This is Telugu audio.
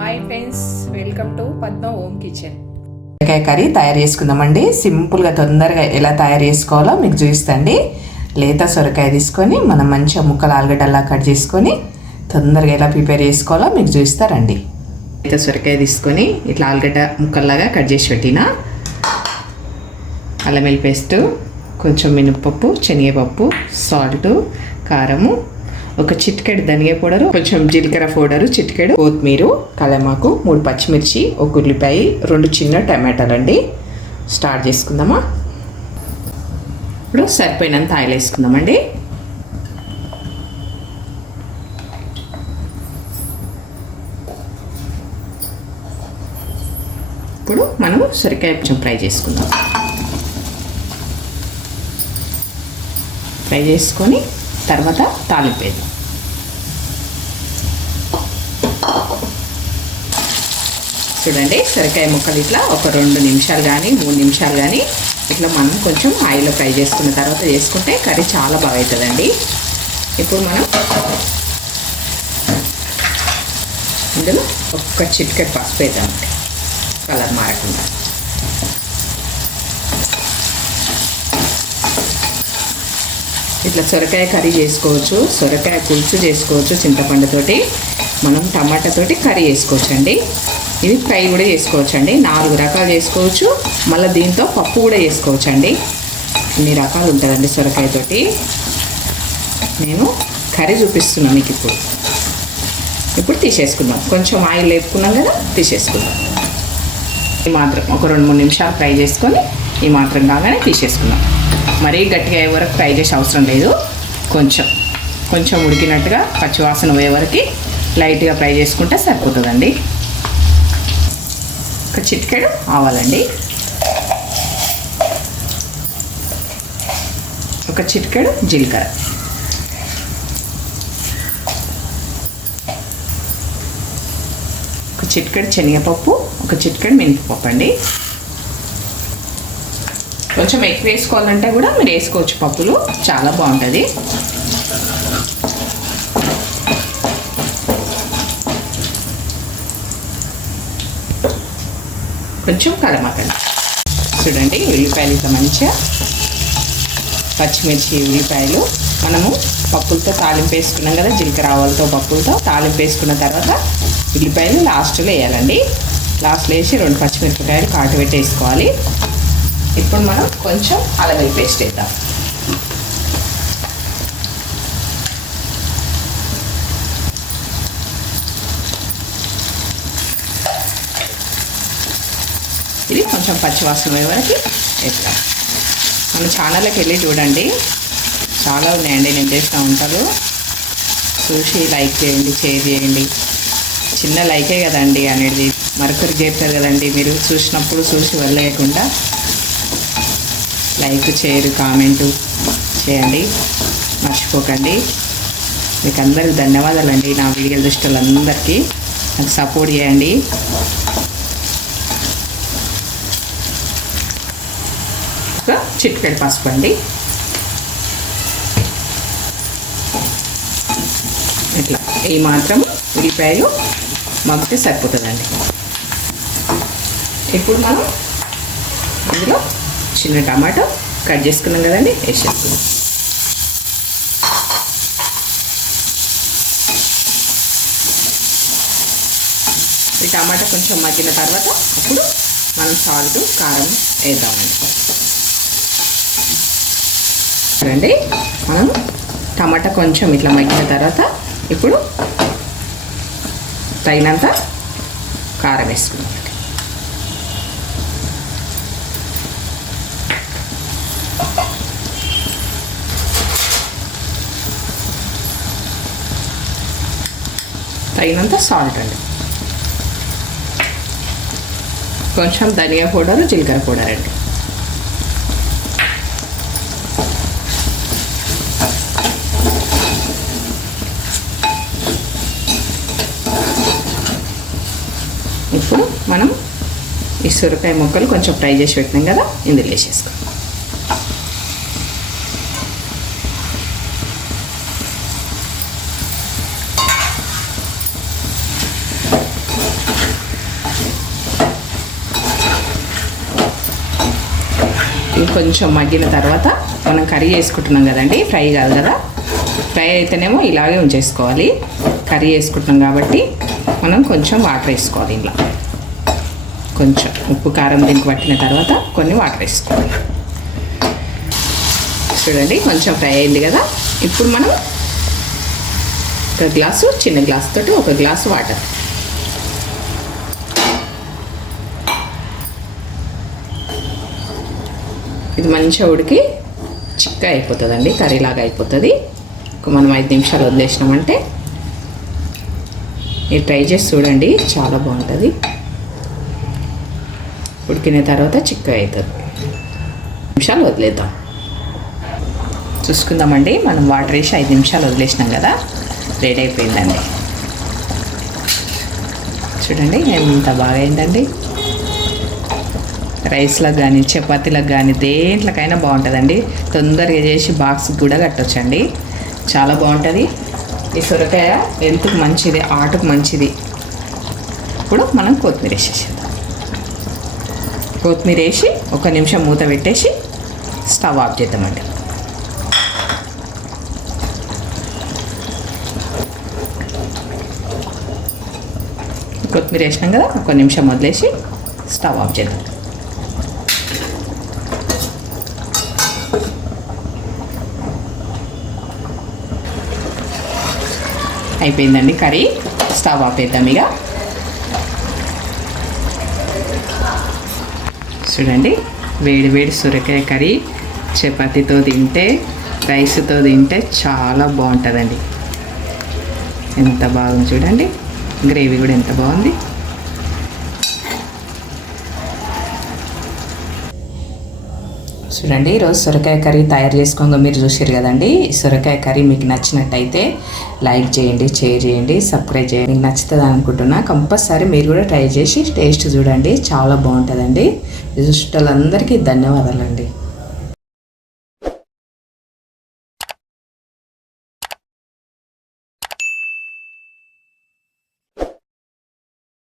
Hi friends welcome to Padma home kitchen సొరకాయ కర్రీ తయారు చేసుకుందామండి. సింపుల్గా తొందరగా ఎలా తయారు చేసుకోవాలో మీకు చూపిస్తండి. లేత సొరకాయ తీసుకొని మనం మంచిగా ముక్కలు ఆలుగడ్డలా కట్ చేసుకొని తొందరగా ఎలా ప్రిపేర్ చేసుకోవాలో మీకు చూపిస్తారండి. లేత సొరకాయ తీసుకొని ఇట్లా ఆలుగడ్డ ముక్కల్లాగా కట్ చేసి పెట్టిన అల్లం వెల్లి పేస్ట్ కొంచెం మినప్పప్పు శనగపప్పు సాల్ట్ కారము ఒక చిటికెడు ధనియా పౌడర్ కొంచెం జీలకర్ర పౌడరు చిటికెడు కొత్తిమీర కలమాకు మూడు పచ్చిమిర్చి ఒక ఉల్లిపాయ రెండు చిన్న టమాటాలు అండి స్టార్ట్ చేసుకుందామా? ఇప్పుడు సరిపోయినంత ఆయిల్ వేసుకుందామండి. ఇప్పుడు మనం సొరకాయ కొంచెం ఫ్రై చేసుకుందాం. ఫ్రై చేసుకొని తర్వాత తాలింపు వేద్దాం చూడండి సొరకాయ ముక్కలు ఇట్లా ఒక రెండు నిమిషాలు కానీ మూడు నిమిషాలు కానీ ఇట్లా మనం కొంచెం ఆయిల్లో ఫ్రై చేసుకున్న తర్వాత చేసుకుంటే కర్రీ చాలా బాగా అవుతుందండి ఇప్పుడు మనం ఇందులో ఒక్క చిటికెట్ పసుపు వేద్దామండి. కలర్ మారకుండా. ఇట్లా సొరకాయ కర్రీ చేసుకోవచ్చు. సొరకాయ పులుసు చేసుకోవచ్చు చింతపండుతోటి. మనం టమాటాతోటి కర్రీ చేసుకోవచ్చు అండి ఇది ఫ్రై కూడా చేసుకోవచ్చు అండి నాలుగు రకాలు చేసుకోవచ్చు. మళ్ళీ దీంతో పప్పు కూడా చేసుకోవచ్చు అండి ఇన్ని రకాలు ఉంటుందండి సొరకాయతోటి. నేను కర్రీ చూపిస్తున్నాను మీకు ఇప్పుడు. ఇప్పుడు తీసేసుకుందాం. కొంచెం ఆయిల్ వేపుకున్నాం కదా తీసేసుకుందాం. ఈ మాత్రం ఒక రెండు మూడు నిమిషాలు ఫ్రై చేసుకొని ఈ మాత్రం కాగానే తీసేసుకుందాం. మరీ గట్టిగా అయ్యే వరకు ఫ్రై చేసే అవసరం లేదు. కొంచెం కొంచెం ఉడికినట్టుగా పచ్చివాసన పోయే వరకు లైట్గా ఫ్రై చేసుకుంటే సరిపోతుందండి. ఒక చిటికెడు ఆవాలండి. ఒక చిటికెడు జీలకర్ర. ఒక చిటికెడు శనగపప్పు ఒక చిటికెడు మినపప్పు అండి. కొంచెం ఎక్కువ వేసుకోవాలంటే కూడా మీరు వేసుకోవచ్చు పప్పులు. చాలా బాగుంటుంది. కొంచెం కలమాకండి. చూడండి ఉల్లిపాయలు ఇట్లా మంచిగా పచ్చిమిర్చి ఉల్లిపాయలు. మనము పప్పులతో తాలింపు వేసుకున్నాం కదా జీలకర్ర ఆవాలతో పప్పులతో తాలింపు వేసుకున్న తర్వాత ఉల్లిపాయలు లాస్ట్లో వేయాలండి. లాస్ట్లో వేసి రెండు పచ్చిమిరపకాయలు కాటు పెట్టేసుకోవాలి ఇప్పుడు మనం కొంచెం అల్లగల్లి పేస్ట్ వేద్దాం ఇది కొంచెం పచ్చివాసన వరకు వేద్దాం. మన ఛానల్కి వెళ్ళి చూడండి. చాలా ఉన్నాయండి నేను చేస్తూ ఉంటాను. చూసి లైక్ చేయండి షేర్ చేయండి. చిన్న లైకే కదండి అనేది మరొకరికి చెప్తారు కదండి. మీరు చూసినప్పుడు చూసి వదిలేయకుండా లైక్ షేర్ కామెంటు చేయండి. మర్చిపోకండి. మీకు అందరికి ధన్యవాదాలండి. నా వీడియో దృష్టిలందరికీ నాకు సపోర్ట్ చేయండి. ఒక చిటికెడు పసుపు అండి ఇట్లా. ఈ మాత్రం ఉల్లిపాయలు మగ్గితే సరిపోతుందండి. ఇప్పుడు మనం ఇందులో చిన్న టమాటో కట్ చేసుకున్నాం కదండి వేసేసుకున్నాం ఈ టమాటా కొంచెం మగ్గిన తర్వాత ఇప్పుడు మనం సాల్ట్ కారం వేద్దామండి. చూడండి మనం టమాటా కొంచెం ఇట్లా మగ్గిన తర్వాత ఇప్పుడు తగినంత కారం వేసుకున్నాం తగినంత సాల్ట్ అండి. కొంచెం ధనియా పౌడర్ జీలకర్ర పౌడర్ అండి. ఇప్పుడు మనం ఈ సొరకాయ ముక్కలు కొంచెం ఫ్రై చేసి పెట్టినాం కదా ఇందులో వేసేసుకో. కొంచెం మగ్గిన తర్వాత మనం కర్రీ చేసుకుంటున్నాం కదండి ఫ్రై కాదు కదా? ఫ్రై అయితేనేమో ఇలాగే ఉంచేసుకోవాలి. కర్రీ వేసుకుంటున్నాం కాబట్టి మనం కొంచెం వాటర్ వేసుకోవాలి ఇంట్లో కొంచెం ఉప్పు కారం దీనికి పట్టిన తర్వాత కొన్ని వాటర్ వేసుకోవాలి. చూడండి కొంచెం ఫ్రై అయింది కదా? ఇప్పుడు మనం ఒక గ్లాసు చిన్న గ్లాస్ తోటి ఒక గ్లాసు వాటర్. ఇది మంచిగా ఉడికి చిక్క అయిపోతుందండి కర్రీలాగా అయిపోతుంది. ఒక మనం ఐదు నిమిషాలు వదిలేసినామంటే మీరు ట్రై చేసి చూడండి చాలా బాగుంటుంది. ఉడికిన తర్వాత చిక్క అవుతుంది నిమిషాలు వదిలేద్దాం. చూసుకుందామండి మనం వాటర్ వేసి ఐదు నిమిషాలు వదిలేసినాం కదా రెడీ అయిపోయిందండి. చూడండి ఎంత బాగా అయిందండి. రైస్లకు కానీ చపాతీలకు కానీ దేంట్లకైనా బాగుంటుందండి. తొందరగా చేసి బాక్స్ కూడా కట్టొచ్చండి. చాలా బాగుంటుంది. ఈ సొరకాయ హెల్త్కి మంచిది ఆటకు మంచిది? ఇప్పుడు మనం కొత్తిమీర వేసేసేద్దాం కొత్తిమీర వేసి ఒక నిమిషం మూత పెట్టేసి స్టవ్ ఆఫ్ చేద్దామండి. కొత్తిమీర వేసినాం కదా ఒక నిమిషం వదిలేసి స్టవ్ ఆఫ్ చేద్దాం. అయిపోయిందండి కర్రీ. స్టవ్ ఆపేద్దాం ఇక. చూడండి వేడి వేడి సొరకాయ కర్రీ. చపాతీతో తింటే రైస్తో తింటే చాలా బాగుంటుందండి. ఎంత బాగుంది చూడండి. గ్రేవీ కూడా ఎంత బాగుంది. చూడండి ఈరోజు సొరకాయ కర్రీ తయారు చేసుకుందో మీరు చూసారు కదండి. సొరకాయ కర్రీ మీకు నచ్చినట్టయితే లైక్ చేయండి షేర్ చేయండి సబ్స్క్రైబ్ చేయండి. మీకు నచ్చుతుంది అనుకుంటున్నా కంపల్సరీ మీరు కూడా ట్రై చేసి టేస్ట్ చూడండి చాలా బాగుంటుందండి. చూసేటోళ్ళందరికీ ధన్యవాదాలండి.